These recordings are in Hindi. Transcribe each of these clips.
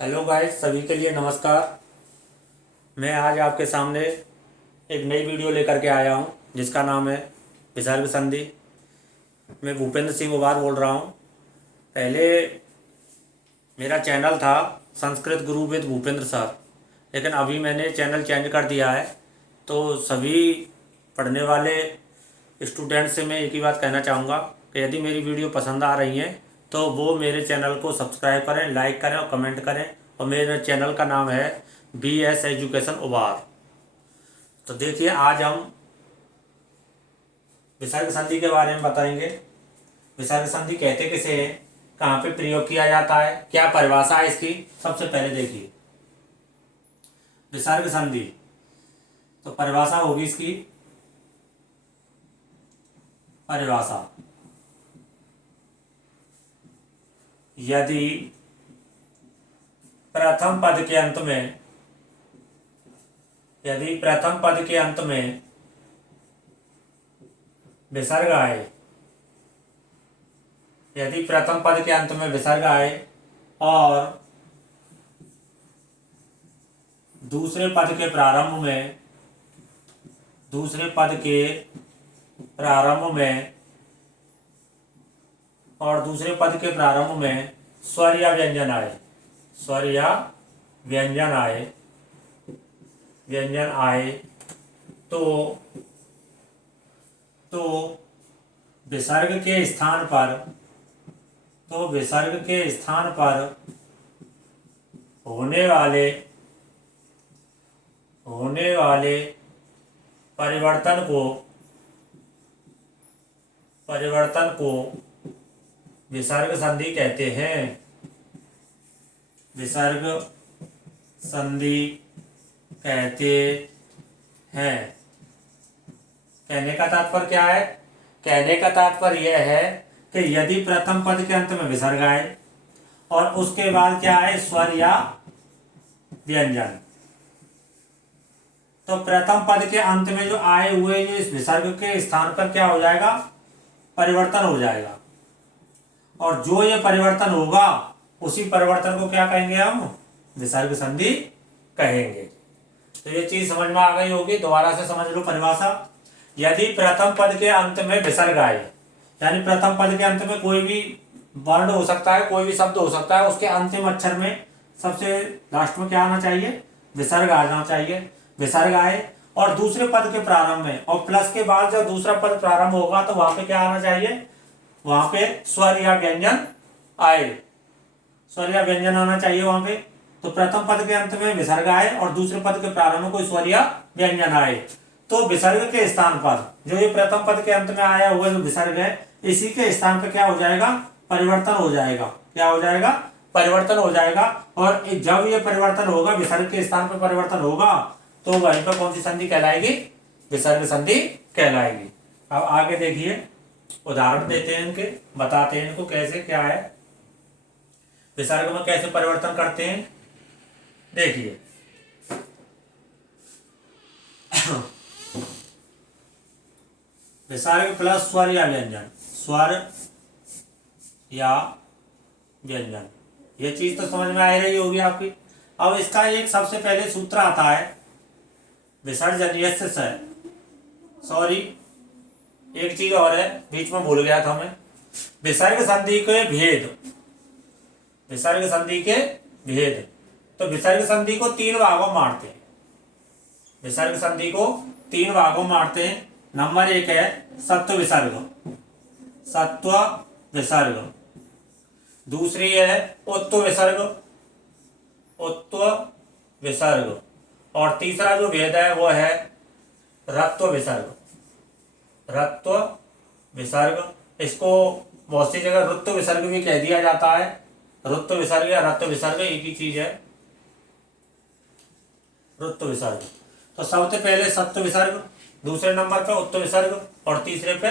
हेलो गाइस, सभी के लिए नमस्कार। मैं आज आपके सामने एक नई वीडियो लेकर के आया हूं, जिसका नाम है विसर्ग संधि। मैं भूपेंद्र सिंह उबार बोल रहा हूं। पहले मेरा चैनल था संस्कृत गुरु विद भूपेंद्र सर, लेकिन अभी मैंने चैनल चेंज कर दिया है। तो सभी पढ़ने वाले स्टूडेंट से मैं एक ही बात कहना चाहूँगा कि यदि मेरी वीडियो पसंद आ रही हैं तो वो मेरे चैनल को सब्सक्राइब करें, लाइक करें और कमेंट करें। और मेरे चैनल का नाम है BS एजुकेशन उबार। तो देखिए, आज हम विसर्ग संधि के बारे में बताएंगे। विसर्ग संधि कहते किसे हैं, कहाँ पे प्रयोग किया जाता है, क्या परिभाषा है इसकी। सबसे पहले देखिए विसर्ग संधि, तो परिभाषा होगी इसकी। परिभाषा, यदि प्रथम पद के अंत में विसर्ग आए, यदि प्रथम पद के अंत में विसर्ग आए और दूसरे पद के प्रारंभ में स्वर या व्यंजन आए, तो विसर्ग के स्थान पर होने वाले परिवर्तन को विसर्ग संधि कहते हैं। विसर्ग संधि कहते हैं। कहने का तात्पर्य क्या है? कहने का तात्पर्य यह है कि यदि प्रथम पद के अंत में विसर्ग आए और उसके बाद क्या है, स्वर या व्यंजन, तो प्रथम पद के अंत में जो आए हुए जो इस विसर्ग के स्थान पर क्या हो जाएगा, परिवर्तन हो जाएगा। और जो ये परिवर्तन होगा उसी परिवर्तन को क्या कहेंगे हम, विसर्ग संधि कहेंगे। तो ये चीज समझ में आ गई होगी। दोबारा से समझ लो परिभाषा। यदि प्रथम पद के अंत में विसर्ग आए, यानी प्रथम पद के अंत में कोई भी वर्ण हो सकता है, कोई भी शब्द हो सकता है, उसके अंतिम अक्षर में सबसे लास्ट में क्या आना चाहिए, विसर्ग आना चाहिए। विसर्ग आए और दूसरे पद के प्रारंभ में, और प्लस के बाद जब दूसरा पद प्रारंभ होगा तो वहां पे क्या आना चाहिए, वहां पे स्वर या व्यंजन आए, स्वर या व्यंजन आना चाहिए वहां पे। तो प्रथम पद के अंत में विसर्ग आए और दूसरे पद के प्रारंभ में कोई स्वर या व्यंजन आए, तो विसर्ग के स्थान पर जो ये प्रथम पद के अंत में आया हुआ जो विसर्ग है, इसी के स्थान पर क्या हो जाएगा, परिवर्तन हो जाएगा। क्या हो जाएगा, परिवर्तन हो जाएगा। और जब ये परिवर्तन होगा, विसर्ग के स्थान पर परिवर्तन होगा, तो वहीं पर कौन सी संधि कहलाएगी, विसर्ग संधि कहलाएगी। अब आगे देखिए, उदाहरण देते हैं इनके, बताते हैं इनको कैसे क्या है, विसर्ग में कैसे परिवर्तन करते हैं। देखिए विसर्ग प्लस स्वर या व्यंजन, ये चीज तो समझ में आ रही होगी आपकी। अब इसका एक सबसे पहले सूत्र आता है विसर्जनीयस्य से, सॉरी एक चीज और है, बीच में भूल गया था मैं। विसर्ग संधि के भेद, तो विसर्ग संधि को तीन भागों में बांटते हैं। विसर्ग संधि को तीन भागों में बांटते हैं। नंबर एक है सत्व विसर्ग, दूसरी है उत्व विसर्ग, और तीसरा जो भेद है वो है रत्व विसर्ग। इसको बहुत सी जगह रुत्व विसर्ग भी कह दिया जाता है। रुत्व विसर्ग या रत्व विसर्ग एक ही चीज है, रुत्व विसर्ग। तो सबसे पहले सत्व विसर्ग, दूसरे नंबर पे उत्व विसर्ग और तीसरे पे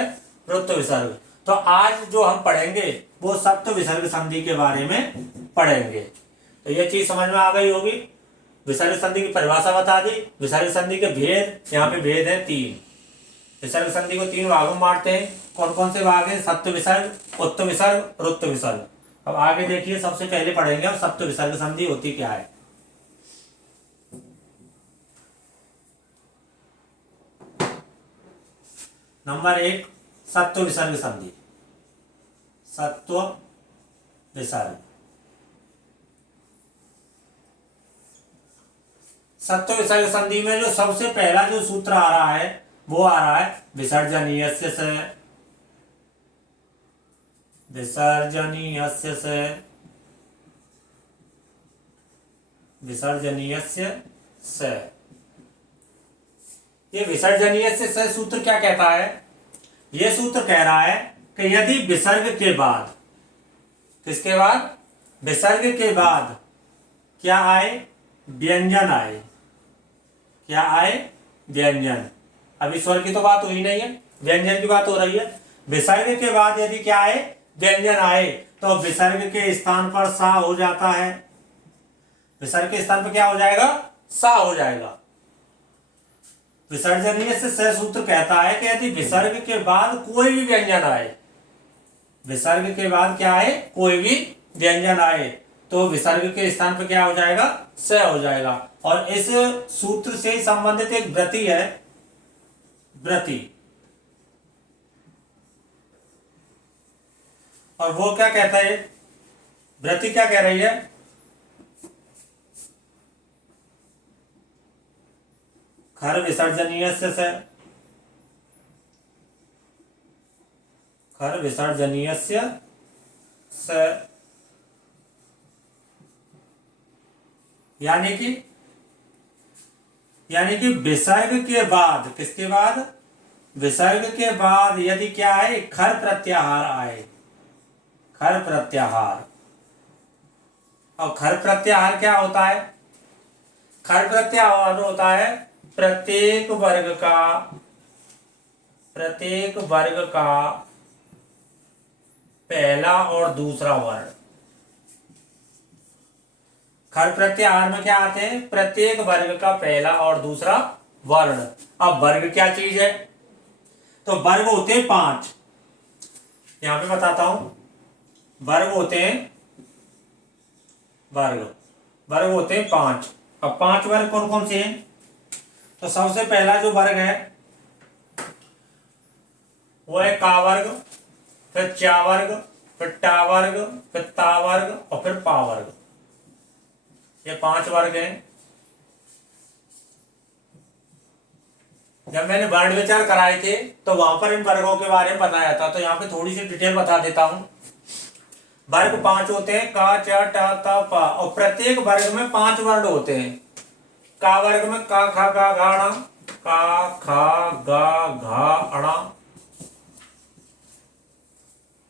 रुत्व विसर्ग। तो आज जो हम पढ़ेंगे वो सत्व विसर्ग संधि के बारे में पढ़ेंगे। तो ये चीज समझ में आ गई होगी। विसर्ग संधि की परिभाषा बता दी, विसर्ग संधि के भेद, यहाँ पे भेद है तीन। विसर्ग संधि को तीन भागों में बांटते हैं। कौन कौन से भाग हैं? सत्व विसर्ग, उत्व विसर्ग, रुत्व विसर्ग। अब आगे देखिए, सबसे पहले पढ़ेंगे हम सप्त विसर्ग संधि होती क्या है। नंबर 1, सत्व विसर्ग संधि। सत्व विसर्ग। सत्व विसर्ग संधि में जो सबसे पहला जो सूत्र आ रहा है वो आ रहा है विसर्जनीयस्य से। विसर्जनीयस्य से। विसर्जनीयस्य से। ये विसर्जनीयस्य से सूत्र क्या कहता है? ये सूत्र कह रहा है कि यदि विसर्ग के बाद, किसके बाद? विसर्ग के बाद क्या आए? व्यंजन आए। क्या आए? व्यंजन। अभी स्वर की तो बात हुई नहीं है, व्यंजन की बात हो रही है। विसर्ग के बाद यदि क्या आए? व्यंजन आए, तो विसर्ग के स्थान पर सा हो जाता है। विसर्ग के स्थान पर क्या हो जाएगा? सा हो जाएगा। विसर्जनीय से सूत्र कहता है कि यदि विसर्ग के बाद कोई भी व्यंजन आए, विसर्ग के बाद क्या आए? कोई भी व्यंजन आए, तो विसर्ग के स्थान पर क्या हो जाएगा? स हो जाएगा। और इस सूत्र से संबंधित एक व्रति है, व्रति, और वो क्या कहता है? व्रति क्या कह रही है? खर विसर्जनीय से। खर विसर्जनीय से। यानी कि विसर्ग के बाद, किसके बाद? विसर्ग के बाद यदि क्या है? खर प्रत्याहार आए। खर प्रत्याहार। और खर प्रत्याहार क्या होता है? खर प्रत्याहार होता है प्रत्येक वर्ग का पहला और दूसरा वर्ण। खर प्रत्याहार में क्या आते हैं? प्रत्येक वर्ग का पहला और दूसरा वर्ण। अब वर्ग क्या चीज है? तो वर्ग होते हैं 5। यहां पे बताता हूं, वर्ग होते हैं, वर्ग होते हैं 5। अब 5 वर्ग कौन कौन से हैं? तो सबसे पहला जो वर्ग है वो है का वर्ग, फिर चा वर्ग, फिर टा वर्ग, फिर ता वर्ग और फिर पा वर्ग। ये 5 वर्ग हैं। जब मैंने वर्ण विचार कराए थे तो वहां पर इन वर्गों के बारे में बताया था, तो यहाँ पे थोड़ी सी डिटेल बता देता हूं। वर्ग 5 होते हैं, का, चा, टा, ता, पा, और प्रत्येक वर्ग में 5 वर्ण होते हैं। का वर्ग में का, खा, गा, घा, अणा। का, खा, गा, घा, अणा,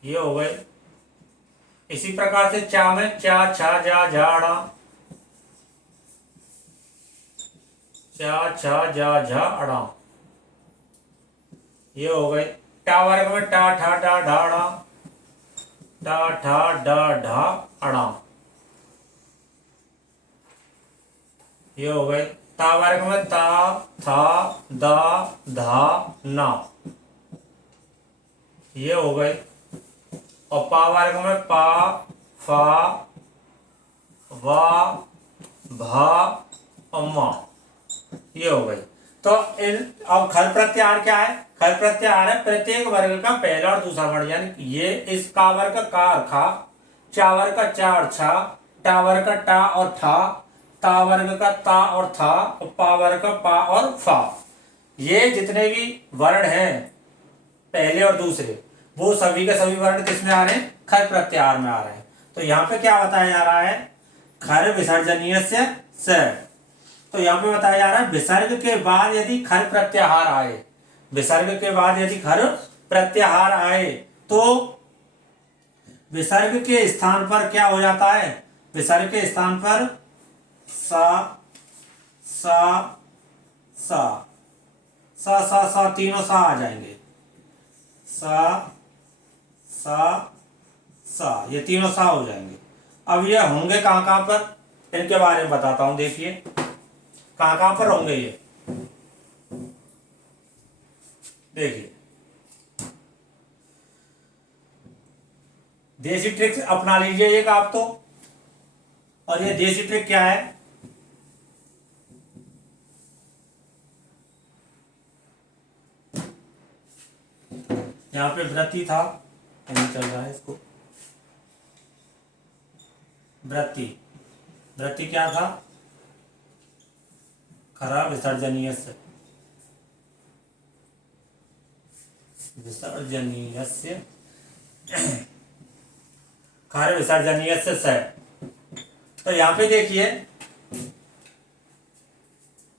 ये हो गए। इसी प्रकार से चा में चा, छा, जा, झा, अणा। चा, छा, जा, झा, अणा, ये हो गए। टा वर्ग में टा, ठा, डा, ढा, अणा। टा, ठा, डा, ढा, अणा, ये हो गए। ता वर्ग में ता, था, दा, धा, ना, ये हो गए। और पा वर्ग में पा, फा, वा, भा और मा, ये हो गई। तो इन, अब खर प्रत्याहार क्या है? खर प्रत्याहार है प्रत्येक वर्ग का पहला और दूसरा वर्ण। यानी ये इस का वर्ग का का और खा, चा वर्ग का चा और छा, टा वर्ग का टा और ठा, ता वर्ग का ता और था, और पा वर्ग का पा और फा। ये जितने भी वर्ण हैं पहले और दूसरे, वो सभी के सभी वर्ण किस में आ रहे हैं? खर प्रत्याहार में आ रहे हैं। तो यहाँ पे क्या बताया जा रहा है? खर विसर्जनीय से। तो यहाँ पे बताया जा रहा है विसर्ग के बाद यदि खर प्रत्याहार आए, विसर्ग के बाद यदि खर प्रत्याहार आए, तो विसर्ग के स्थान पर क्या हो जाता है? विसर्ग के स्थान पर सा, सा, सा, सा, सा, सा, तीनों सा आ जाएंगे। सा, सा, सा, ये तीनों सा हो जाएंगे। अब ये होंगे कहां कहां पर? इनके बारे में बताता हूं। देखिए कहां कहां पर होंगे ये। देखिए देसी ट्रिक अपना लीजिए एक आप तो। और ये देसी ट्रिक क्या है? यहाँ पे वृत्ति था, नहीं चल रहा है इसको। वृत्ति, वृत्ति क्या था? खरा विसर्जनीयस्य, विसर्जनीयस्य, खर विसर्जनीयस्य स। तो यहाँ पे देखिए,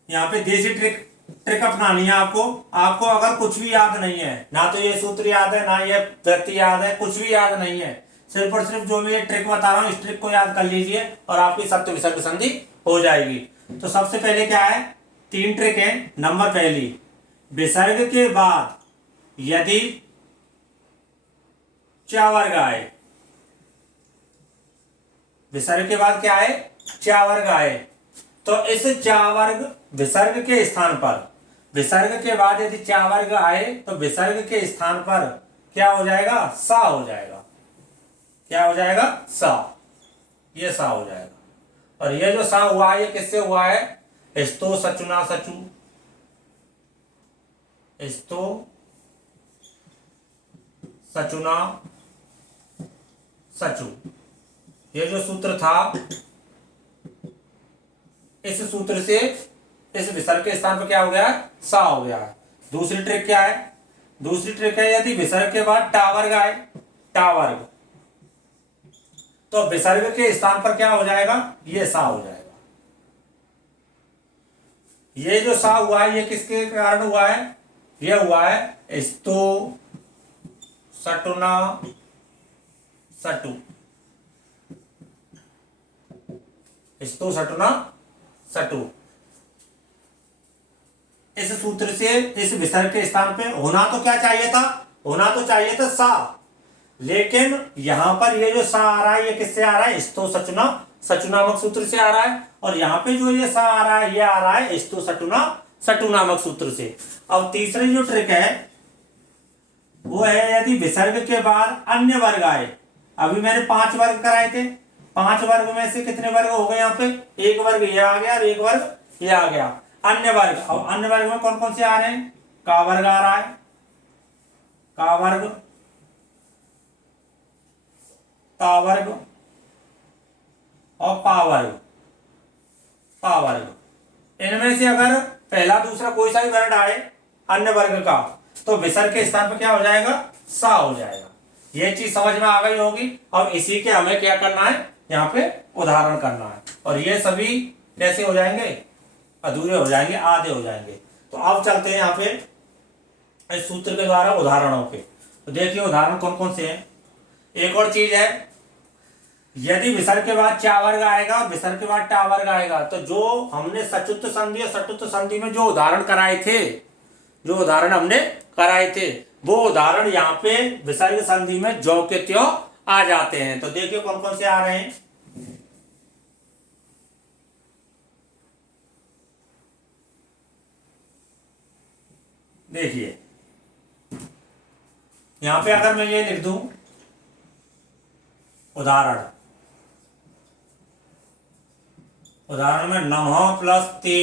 यहाँ पे देसी ट्रिक ट्रिक अपनानी है आपको। आपको अगर कुछ भी याद नहीं है, ना तो ये सूत्र याद है, ना ये वृत्ति याद है, कुछ भी याद नहीं है, सिर्फ और सिर्फ जो मैं ये ट्रिक बता रहा हूँ इस ट्रिक को याद कर लीजिए और आपकी सत्य विसर्ग संधि हो जाएगी। तो सबसे पहले क्या है? 3 ट्रिक है। नंबर पहली, विसर्ग के बाद यदि च वर्ग आए, विसर्ग के बाद क्या है? च वर्ग आए, तो इस च वर्ग विसर्ग के स्थान पर, विसर्ग के बाद यदि च वर्ग आए तो विसर्ग के स्थान पर क्या हो जाएगा? सा हो जाएगा। क्या हो जाएगा? सा। ये सा हो जाएगा। और ये जो सा हुआ है ये किससे हुआ है? स्तो सचुना सचु, स्तो सचुना सचु, ये जो सूत्र था, इस सूत्र से इस विसर्ग के स्थान पर क्या हो गया? सा हो गया है। दूसरी ट्रिक क्या है? दूसरी ट्रिक है यदि विसर्ग के बाद टा वर्ग आए, टा वर्ग, तो विसर्ग के स्थान पर क्या हो जाएगा? ये सा हो जाएगा। ये जो सा हुआ है ये किसके कारण हुआ है? ये हुआ है स्तो सटुना सटु, स्तो सटुना सटु। इस सूत्र से इस विसर्ग के स्थान पे होना तो क्या चाहिए था? होना तो चाहिए था सा, लेकिन यहां पर ये जो सा आ रहा है ये किससे आ रहा है? स्तो सचुना सचु नामक सूत्र से आ रहा है। और यहां पे जो ये सा आ रहा है ये आ रहा है स्तो सटुना सटु नामक सूत्र से। अब तीसरी जो ट्रिक है वो है यदि विसर्ग के बाद अन्य वर्ग आए। अभी मैंने 5 वर्ग कराए थे, 5 वर्ग में से कितने वर्ग हो गए? यहाँ पे 1 वर्ग ये आ गया और 1 वर्ग ये आ गया। अन्य वर्ग, अब अन्य वर्ग में कौन कौन से आ रहे हैं? का वर्ग आ रहा है, का वर्ग, ता वर्ग और पा वर्ग, पा वर्ग। इनमें से अगर पहला दूसरा कोई सा भी वर्ग आए अन्य वर्ग का तो विसर्ग के स्थान पर क्या हो जाएगा? सा हो जाएगा। ये चीज समझ में आ गई होगी। अब इसी के हमें क्या करना है? यहाँ पे उदाहरण करना है। और ये सभी कैसे हो जाएंगे? अधूरे हो जाएंगे, आधे हो जाएंगे। तो अब चलते हैं यहाँ पे इस सूत्र के द्वारा उदाहरणों पे। तो देखिए उदाहरण कौन कौन से हैं। एक और चीज है, यदि विसर्ग के बाद चा वर्ग आएगा और विसर्ग के बाद टा वर्ग आएगा तो जो हमने सचुत्व संधि और सटुत्व संधि में जो उदाहरण कराए थे, जो उदाहरण हमने कराए थे वो उदाहरण यहाँ पे विसर्ग संधि में ज्यों के त्यों आ जाते हैं। तो देखिए कौन कौन से आ रहे हैं। देखिए यहां पे अगर मैं ये लिख दूं उदाहरण, उदाहरण में नमः प्लस ते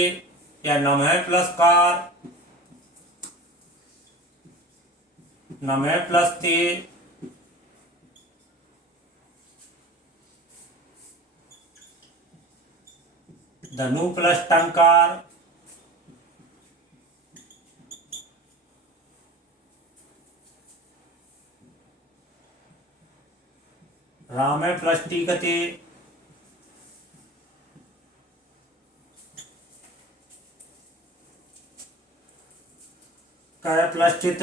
या नमः प्लस कार, नमः प्लस ते, धनु प्लस टंकार, राम प्लस टीकते, कर प्लस चित,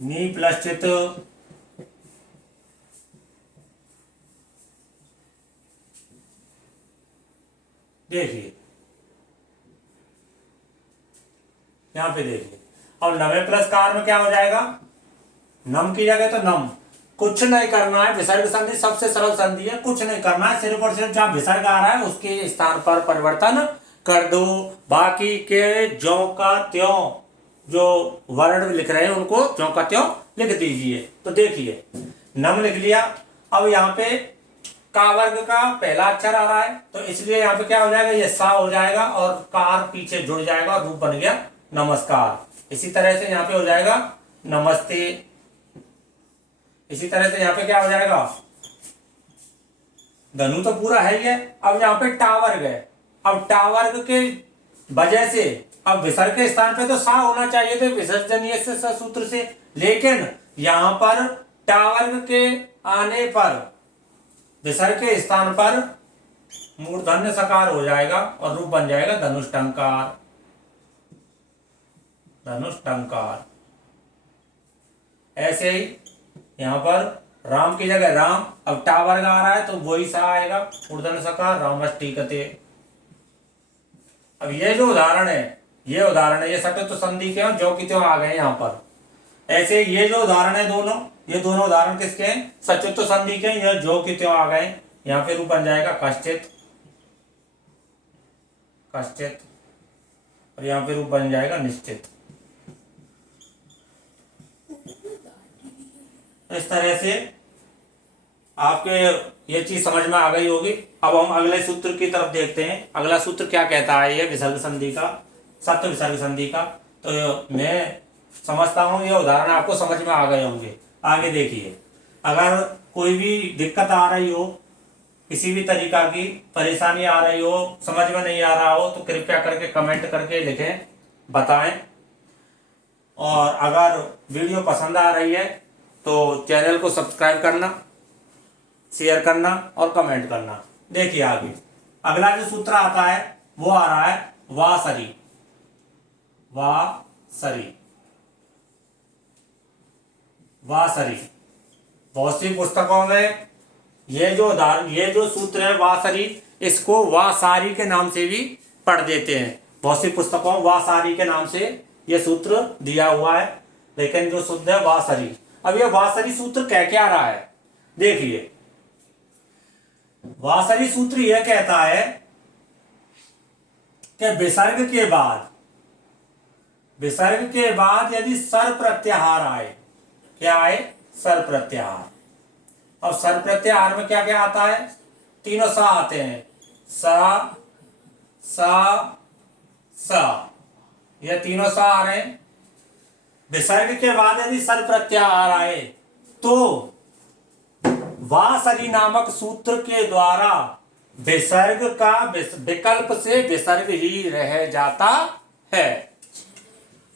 नी प्लस चित, देखिए यहां पे देखिए। और नवे प्लस कार में क्या हो जाएगा? नम की जगह तो नम, कुछ नहीं करना है। विसर्ग संधि सबसे सरल संधि है, कुछ नहीं करना है, सिर्फ और सिर्फ जहां विसर्ग आ रहा है उसके स्थान पर परिवर्तन कर दो। बाकी के ज्यों का त्यों जो वर्ण लिख रहे हैं उनको ज्यों का त्यों लिख दीजिए। तो देखिए नम लिख लिया। अब यहाँ पे का वर्ग का पहला अक्षर आ रहा है तो इसलिए यहाँ पे क्या हो जाएगा, ये सा हो जाएगा और कार पीछे जुड़ जाएगा और रूप बन गया नमस्कार। इसी तरह से यहाँ पे हो जाएगा नमस्ते। इसी तरह से यहाँ पे क्या हो जाएगा, धनु तो पूरा है ही है। अब यहाँ पे टा वर्ग है। अब टा वर्ग के वजह से अब विसर्ग के स्थान पे तो सा होना चाहिए थे विसर्जनीय से सूत्र से, लेकिन यहां पर टा वर्ग के आने पर विसर्ग के स्थान पर मूर्धन्य सकार हो जाएगा और रूप बन जाएगा धनुष्टंकार। धनुष्टंकार। ऐसे ही यहां पर राम की जगह राम, अब टा वर्ग आ रहा है तो वही सा आएगा मूर्धन्य सकार रामष्टिकते। अब ये जो उदाहरण है ये सटुत संधि के जो कि त्यों आ गए यहाँ पर। ऐसे ये जो उदाहरण है दोनों, ये दोनों उदाहरण किसके हैं, सचुत संधि के, ये जो कि त्यों आ गए। यहाँ पे रूप बन जाएगा कश्चित, कश्चित, और यहाँ पे रूप बन जाएगा निश्चित। इस तरह से आपके ये चीज समझ में आ गई होगी। अब हम अगले सूत्र की तरफ देखते हैं। अगला सूत्र क्या कहता है, ये विसर्ग संधि का, सप्त विसर्ग संधि का। तो मैं समझता हूं ये उदाहरण आपको समझ में आ गए होंगे। आगे देखिए, अगर कोई भी दिक्कत आ रही हो, किसी भी तरीका की परेशानी आ रही हो, समझ में नहीं आ रहा हो, तो कृपया करके कमेंट करके लिखें, बताएं। और अगर वीडियो पसंद आ रही है तो चैनल को सब्सक्राइब करना, शेयर करना और कमेंट करना। देखिए आगे अगला जो सूत्र आता है वो आ रहा है वासरी। वासरी, वासरी। बहुत सी पुस्तकों में ये जो सूत्र है वासरी, इसको वासारी के नाम से भी पढ़ देते हैं। बहुत सी पुस्तकों में वासारी के नाम से ये सूत्र दिया हुआ है, लेकिन जो शुद्ध है वासरी। अब ये वासरी सूत्र कह क्या रहा है, देखिए वासरी सूत्र यह कहता है कि विसर्ग के बाद यदि सर प्रत्याहार आए, क्या आए, सर प्रत्याहार। अब सर प्रत्याहार में क्या क्या आता है, तीनों सा आते हैं, सा सा सा, ये तीनों सा आ रहे हैं। विसर्ग के बाद यदि सर प्रत्याहार आए तो वासरी नामक सूत्र के द्वारा विसर्ग का विकल्प से विसर्ग ही रह जाता है।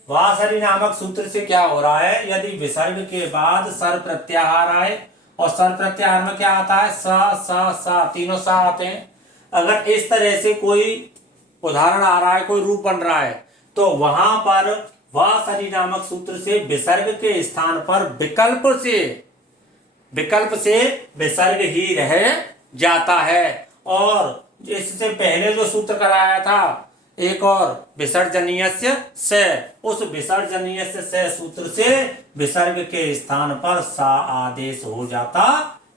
वासरी नामक सूत्र से क्या हो रहा है, यदि विसर्ग के बाद सर प्रत्याहार आए, और सर प्रत्याहार में क्या आता है, सा, तीनों सा आते हैं। अगर इस तरह से कोई उदाहरण आ रहा है, कोई रूप बन रहा है, तो वहां पर वासरी नामक सूत्र से विसर्ग के स्थान पर विकल्प से विसर्ग ही रह जाता है। और इससे पहले जो सूत्र कराया था एक और विसर्जनीयस्य से, उस विसर्जनीयस्य से सूत्र से विसर्ग के स्थान पर सा आदेश हो जाता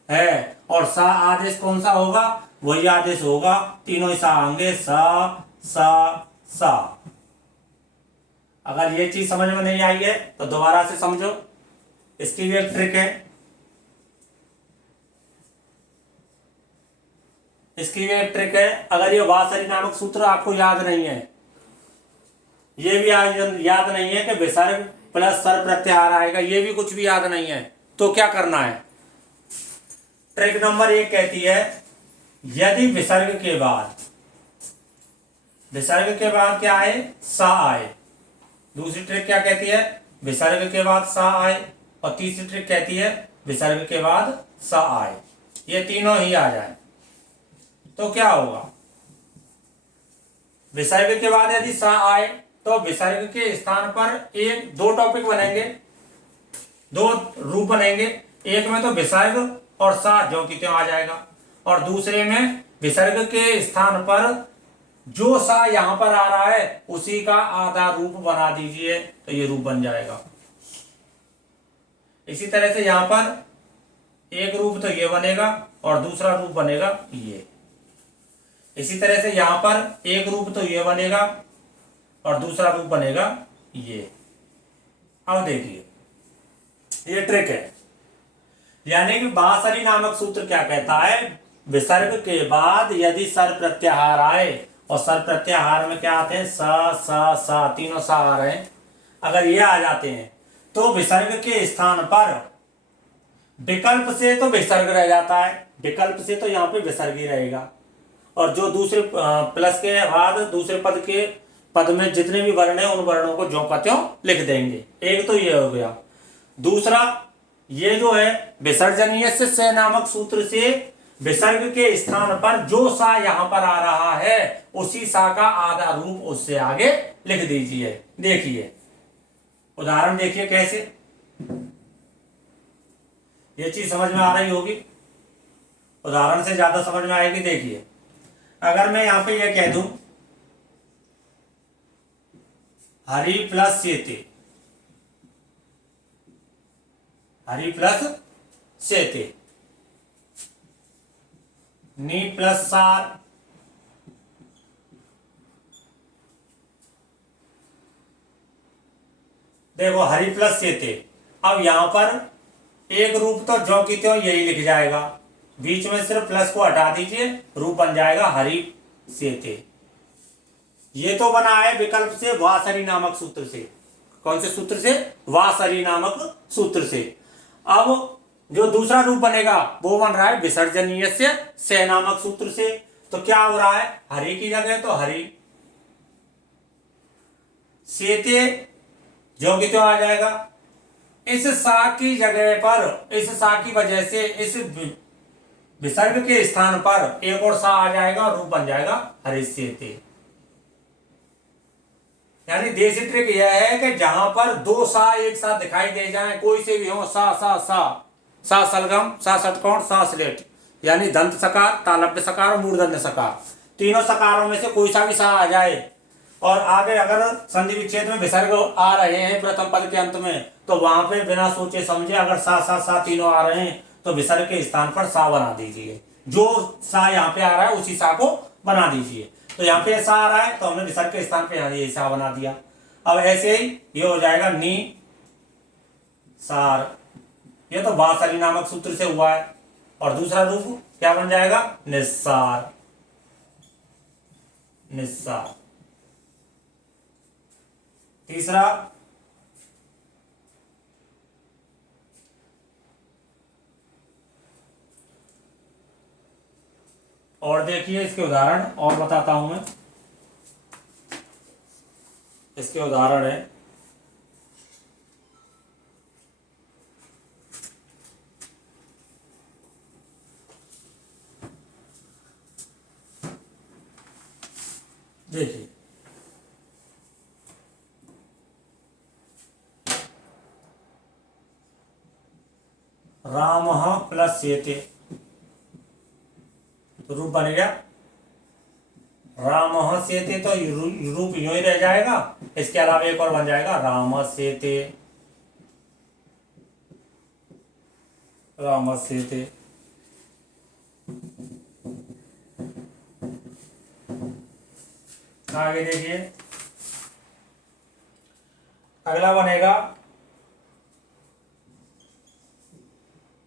है। और सा आदेश कौन सा होगा, वही आदेश होगा, तीनों ही सा आएंगे, सा सा सा। अगर ये चीज समझ में नहीं आई है तो दोबारा से समझो, इसकी भी एक ट्रिक है। इसकी भी एक ट्रिक है, अगर ये वासरी नामक सूत्र आपको याद नहीं है, ये भी याद नहीं है कि विसर्ग प्लस सर प्रत्याहार आएगा, ये भी कुछ भी याद नहीं है, तो क्या करना है, ट्रिक नंबर 1 कहती है, यदि विसर्ग के बाद क्या आए, सा आए। दूसरी ट्रिक क्या कहती है, विसर्ग के बाद सा आए। और तीसरी ट्रिक कहती है विसर्ग के बाद सा आए। ये तीनों ही आ जाए तो क्या होगा, विसर्ग के बाद यदि सा आए तो विसर्ग के स्थान पर दो टॉपिक बनेंगे, दो रूप बनेंगे। एक में तो विसर्ग और सा जो कि त्यों आ जाएगा, और दूसरे में विसर्ग के स्थान पर जो सा यहां पर आ रहा है उसी का आधा रूप बना दीजिए तो ये रूप बन जाएगा। इसी तरह से यहां पर एक रूप तो ये बनेगा और दूसरा रूप बनेगा ये। इसी तरह से यहां पर एक रूप तो ये बनेगा और दूसरा रूप बनेगा ये। अब देखिए ये ट्रिक है, यानी कि बांसुरी नामक सूत्र क्या कहता है, विसर्ग के बाद यदि सर प्रत्याहार आए, और सर प्रत्याहार में क्या आते हैं, सा तीनों सा आ रहे हैं, अगर ये आ जाते हैं तो विसर्ग के स्थान पर विकल्प से तो विसर्ग रह जाता है, विकल्प से तो यहाँ पे विसर्ग ही रहेगा, और जो दूसरे प्लस के बाद दूसरे पद में जितने भी वर्ण है उन वर्णों को ज्यों का त्यों लिख देंगे। एक तो ये हो गया। दूसरा ये जो है विसर्जनीय से नामक सूत्र से विसर्ग के स्थान पर जो सा यहां पर आ रहा है उसी सा का आधा रूप उससे आगे लिख दीजिए। देखिए उदाहरण देखिए कैसे, ये चीज समझ में आ रही होगी, उदाहरण से ज्यादा समझ में आएगी। देखिए अगर मैं यहां पे ये कह दूं हरि प्लस सेते, हरि प्लस सेते, नी प्लस सार, देखो हरि प्लस सेते, अब यहां पर एक रूप तो ज्यों की त्यों यही लिख जाएगा, बीच में सिर्फ प्लस को हटा दीजिए, रूप बन जाएगा हरि सेते। ये तो बना है विकल्प से वासरी नामक सूत्र से। कौन से सूत्र से? वासरी नामक सूत्र से। अब जो दूसरा रूप बनेगा वो बन रहा है विसर्जनीय से नामक सूत्र से। तो क्या हो रहा है, हरि की जगह तो हरि, सेते जो कि तो आ जाएगा, इस सा की जगह पर, इस सा की वजह से इस विसर्ग के स्थान पर एक और सा आ जाएगा और रूप बन जाएगा हरिष्यते। यानी देसी ट्रिक यह है कि जहां पर दो सा एक साथ दिखाई दे जाए, कोई से भी हो, सा सलगम, सा षटकोण, सा स्लेट, यानी दंत सकार, तालव्य सकार और मूर्धन्य सकार, तीनों सकारों में से कोई सा भी सा आ जाए, और आगे अगर संधि विच्छेद में विसर्ग आ रहे हैं प्रथम पद के अंत में, तो वहां पे बिना सोचे समझे अगर सा तीनों आ रहे हैं तो विसर्ग के स्थान पर सा बना दीजिए, जो सा यहाँ पे आ रहा है उसी सा को बना दीजिए। तो यहाँ पे सा आ रहा है तो हमने विसर्ग के स्थान पे यहाँ ये सा बना दिया। अब ऐसे ही ये हो जाएगा नी सार, ये तो वासरी नामक सूत्र से हुआ है, और दूसरा रूप क्या बन जाएगा, निस्सार, निस्सार। तीसरा और देखिए इसके उदाहरण और बताता हूं मैं, इसके उदाहरण है देखिए राम प्लस सेते, तो रूप बनेगा राम सेते, तो रूप यूं ही रह जाएगा। इसके अलावा एक और बन जाएगा राम सेते, राम सेते। आगे देखिए अगला बनेगा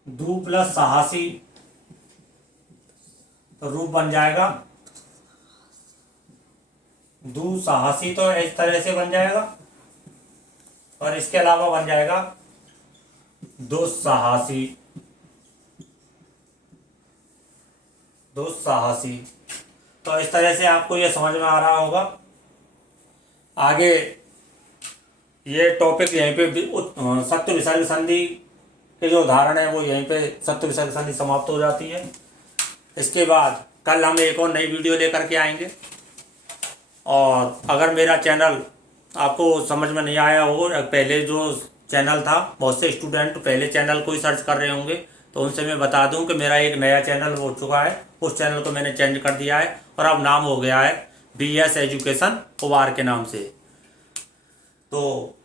दू प्लस सहासी, तो रूप बन जाएगा दुसाहसी, तो इस तरह से बन जाएगा, और इसके अलावा बन जाएगा दुस्साहसी, दुस्साहसी। तो इस तरह से आपको ये समझ में आ रहा होगा। आगे ये टॉपिक यहीं पे सत्य विसर्ग संधि के जो उदाहरण है वो यहीं पे सत्य विसर्ग संधि समाप्त हो जाती है। इसके बाद कल हम एक और नई वीडियो लेकर के आएंगे, और अगर मेरा चैनल आपको समझ में नहीं आया हो, पहले जो चैनल था बहुत से स्टूडेंट पहले चैनल को ही सर्च कर रहे होंगे, तो उनसे मैं बता दूं कि मेरा एक नया चैनल हो चुका है, उस चैनल को मैंने चेंज कर दिया है और अब नाम हो गया है BS एजुकेशन उबार के नाम से। तो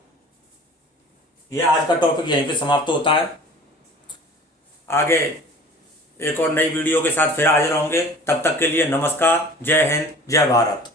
ये आज का टॉपिक यहीं पे समाप्त होता है। आगे एक और नई वीडियो के साथ फिर हाजिर होंगे, तब तक के लिए नमस्कार, जय हिंद, जय भारत।